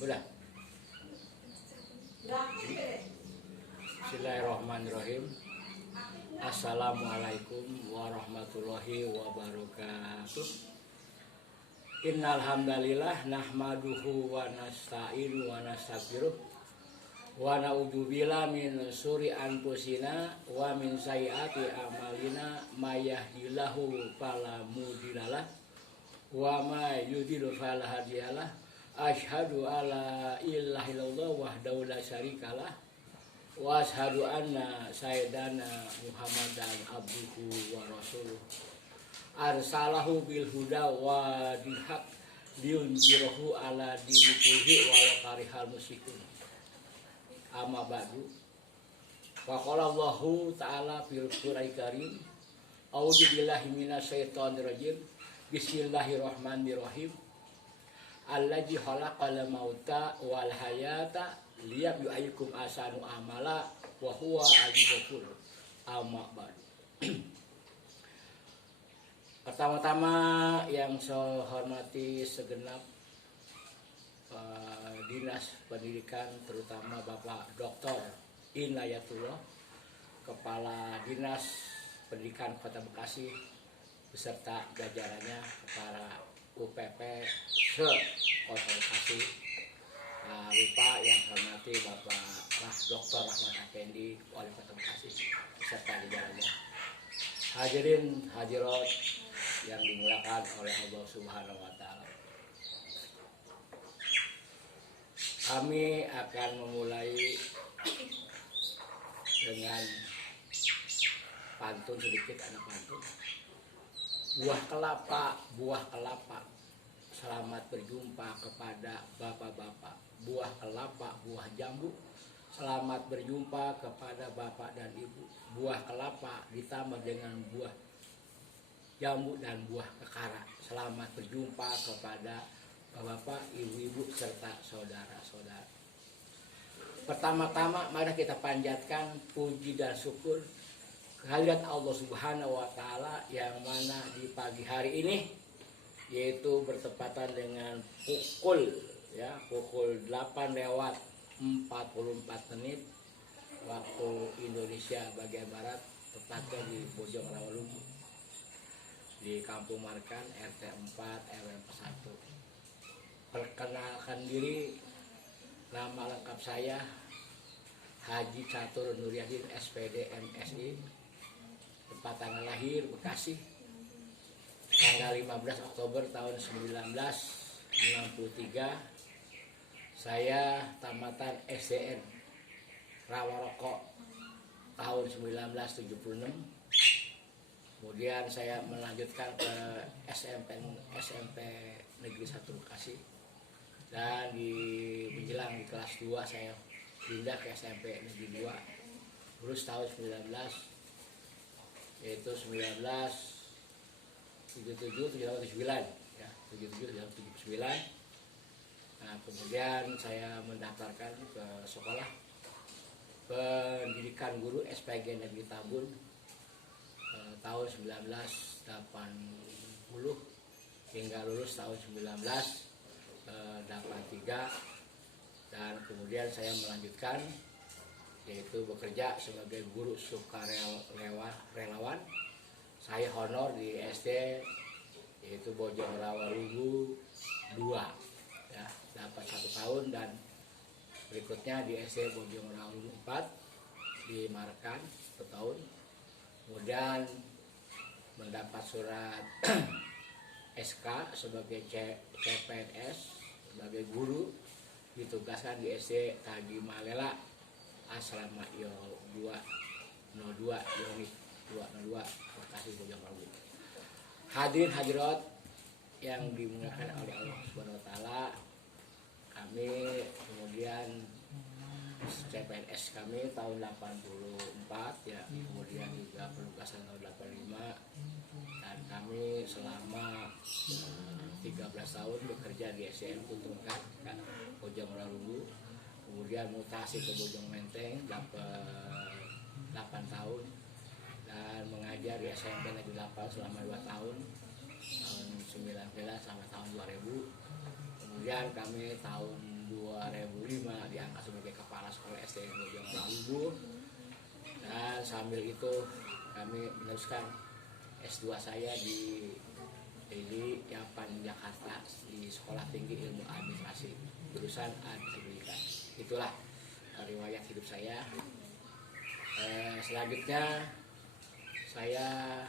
Udah. Bismillahirrahmanirrahim. Assalamualaikum warahmatullahi wabarakatuh. Innal hamdalillah nahmaduhu wa nasta'inu wa nastaghfiruh wa na'udzubillahi min syururi anfusina wa min sayyiati a'malina may yahdihillahu fala mudhillalah wa may yudhlil fala hadiyalah. Asyhadu alla ilaha illallah wahdahu la syarikalah wa asyhadu anna sayyidana Muhammadan abduhu wa rasuluh arsalahu bil huda wa dinil haq liyunzirahu ala dini kulli walau karihal musyrikun. Amma ba'du. Wa qala Allahu ta'ala fil Qur'anil Karim, a'udzu billahi minasyaitonir rajim. Bismillahirrahmanirrahim. Allazi khalaqal mauta wal hayata liyabluwakum ahsanu amala wa huwa al-ghafur. Amma ba'du. Pertama-tama yang saya hormati segenap Dinas Pendidikan, terutama Bapak Dr. Inayatullah, Kepala Dinas Pendidikan Kota Bekasi beserta jajarannya, para UPP se-Kota Bekasi. Lupa yang hormati Bapak Dr. Rahmat Effendi, Wali Kota Bekasi beserta jajarannya. Hadirin hadirat yang dimuliakan oleh Allah Subhanahu wa taala. Kami akan memulai dengan pantun sedikit, anak pantun. Buah kelapa, selamat berjumpa kepada bapak-bapak. Buah kelapa, buah jambu, selamat berjumpa kepada bapak dan ibu. Buah kelapa ditambah dengan buah jambu dan buah kekara, selamat berjumpa kepada bapak, ibu-ibu, serta saudara-saudara. Pertama-tama mari kita panjatkan puji dan syukur kehadirat Allah Subhanahu wa taala yang mana di pagi hari ini, yaitu bertepatan dengan pukul 8:44 waktu Indonesia bagian barat, tepatnya di Bojong Rawalumbu, di Kampung Markan, RT 4 RW 1. Perkenalkan diri, nama lengkap saya Haji Catur Nuryadin, SPD MSI, tempat tanggal lahir Bekasi, tanggal 15 Oktober tahun 1963. Saya tamatan SDN Rawaroko tahun 1976. Kemudian saya melanjutkan ke SMP Negeri 1 Bekasi, dan menjelang di kelas 2 saya pindah ke SMP Negeri 2, lulus tahun 1979 ya, 77-79. Nah, kemudian saya mendaftarkan ke sekolah pendidikan guru SPG Negeri Tambun tahun 1980 hingga lulus tahun 1983, dan kemudian saya melanjutkan, yaitu bekerja sebagai guru sukarelawan. Saya honor di SD yaitu Bojong Rawalumbu 2 ya, dapat 1 tahun, dan berikutnya di SD Bojong Rawalumbu 4 di Markan 1 tahun. Kemudian mendapat surat SK sebagai CPNS, sebagai guru, ditugaskan di SD Tagi Malela Asrama Yol 202 Unit 202 Bekasi Bojong Rawalumbu. Hadirin hadirat yang dimuliakan oleh Allah Subhanahu wa taala, kami kemudian CPNS kami tahun 84 ya, kemudian juga penugasan tahun 85, dan kami selama 13 tahun bekerja di SDN Kuntungkan Bojong Rawalumbu. Kemudian mutasi ke Bojong Menteng dapat 8 tahun, dan mengajar di SMP Negeri 8 selama 2 tahun 19 sampai tahun 2000. Kemudian kami tahun 2005 diangkat sebagai kepala sekolah SD Bojong Lawu. Dan sambil itu kami meneruskan S2 saya di Yapan Jakarta di Sekolah Tinggi Ilmu Administrasi jurusan administrasi. Itulah riwayat hidup saya. Selanjutnya saya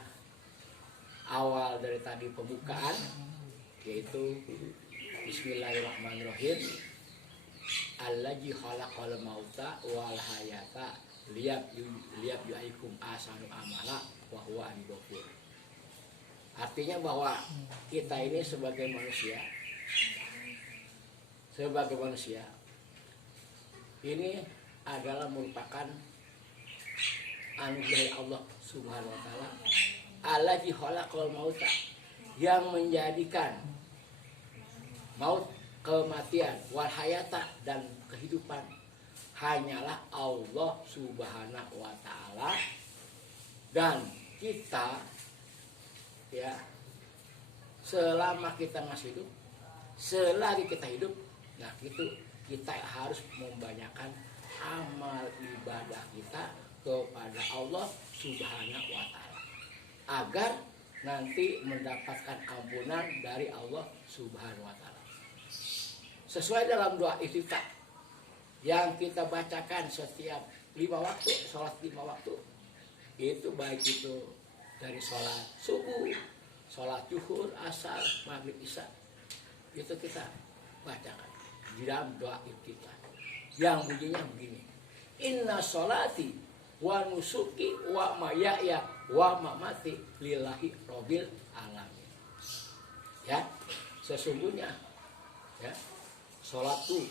awal dari tadi pembukaan, yaitu Bismillahirrahmanirrahim. Allazi khalaqal mauta wal hayata liyabluwakum ahsanu amala wa huwa al-ghafur. Artinya bahwa kita ini sebagai manusia ini adalah merupakan anugerah Allah Subhanahu wa taala. Allazi khalaqal mauta, yang menjadikan maut, kematian, wal hayata, dan kehidupan hanyalah Allah Subhanahu wa taala. Dan kita ya, selama kita masih hidup, selagi kita hidup, nah itu kita harus membanyakan amal ibadah kita kepada Allah Subhanahu wa taala agar nanti mendapatkan ampunan dari Allah Subhanahu wa taala. Sesuai dalam doa istiftah yang kita bacakan setiap 5 waktu, sholat 5 waktu, itu baik itu dari sholat subuh, sholat zuhur, asar, maghrib, isya, itu kita bacakan di dalam doa istiftah yang bunyinya begini: inna sholati wa nusuki wa mayaya wa mamati lillahi rabbil alamin. Ya, sesungguhnya ya, sholatku,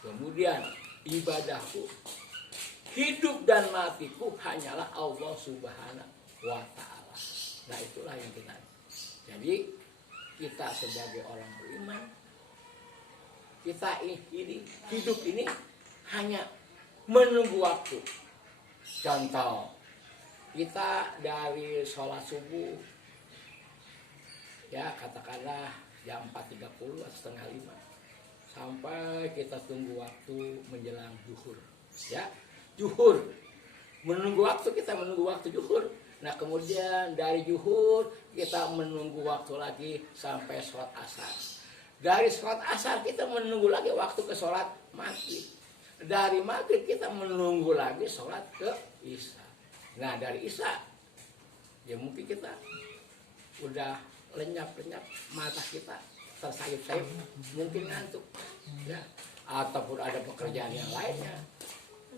kemudian ibadahku, hidup dan matiku hanyalah Allah Subhanahu wa taala. Nah, itulah yang kita. Jadi kita sebagai orang beriman, kita ini hidup ini hanya menunggu waktu. Contoh, kita dari sholat subuh ya katakanlah jam 4.30 atau setengah 5 sampai kita tunggu waktu menjelang zuhur. Ya, zuhur, menunggu waktu, kita menunggu waktu zuhur. Nah, kemudian dari zuhur kita menunggu waktu lagi sampai sholat asar. Dari sholat asar kita menunggu lagi waktu ke sholat maghrib. Dari maghrib kita menunggu lagi sholat ke isya. Nah, dari isya ya mungkin kita udah lenyap-lenyap, mata kita tersayup-sayup, mungkin ngantuk ya, ataupun ada pekerjaan yang lainnya.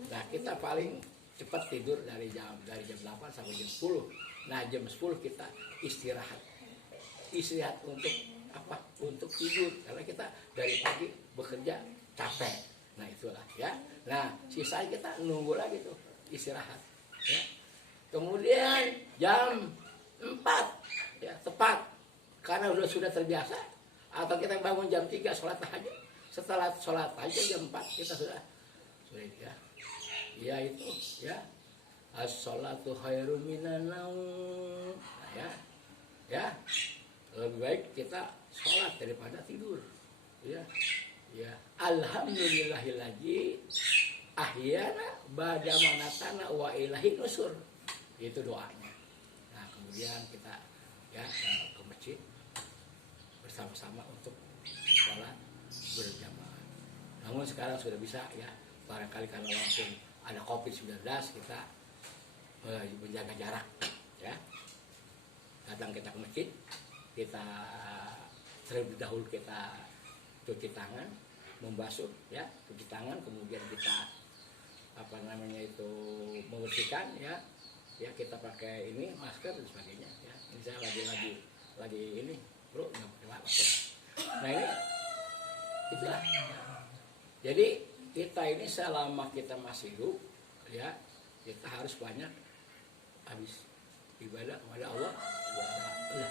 Nah, kita paling cepat tidur dari jam 8 sampai jam 10. Nah, jam 10 kita istirahat untuk apa? Untuk tidur, karena kita dari pagi bekerja capek. Nah, itulah ya. Nah, sisanya kita nunggu lagi tuh istirahat ya. Kemudian jam 4 ya, tepat karena sudah terbiasa, atau kita bangun jam 3 sholat tahajud. Setelah sholat tahajud jam 4 kita sudah ya. Ya itu ya. As-sholatu khairum minan naum. Nah, ya. Ya. Lebih baik kita sholat daripada tidur. Ya. Ya. Alhamdulillahillazi ahyana ba'da manatana wa ilaihi nusur. Itu doanya. Nah, kemudian kita ya ke masjid bersama-sama untuk sholat berjamaah. Namun sekarang sudah bisa ya, barangkali karena langsung ada COVID-19 kita menjaga jarak ya. Datang kita ke masjid, kita terlebih dahulu kita cuci tangan, membasuh ya, cuci tangan, kemudian kita membersihkan ya. Ya, kita pakai ini masker dan sebagainya ya. Ini saya lagi ini bro, nggak pakai masker. Nah, ini itulah. Jadi kita ini selama kita masih hidup ya, kita harus banyak habis ibadah kepada Allah Subhanahu wa taala.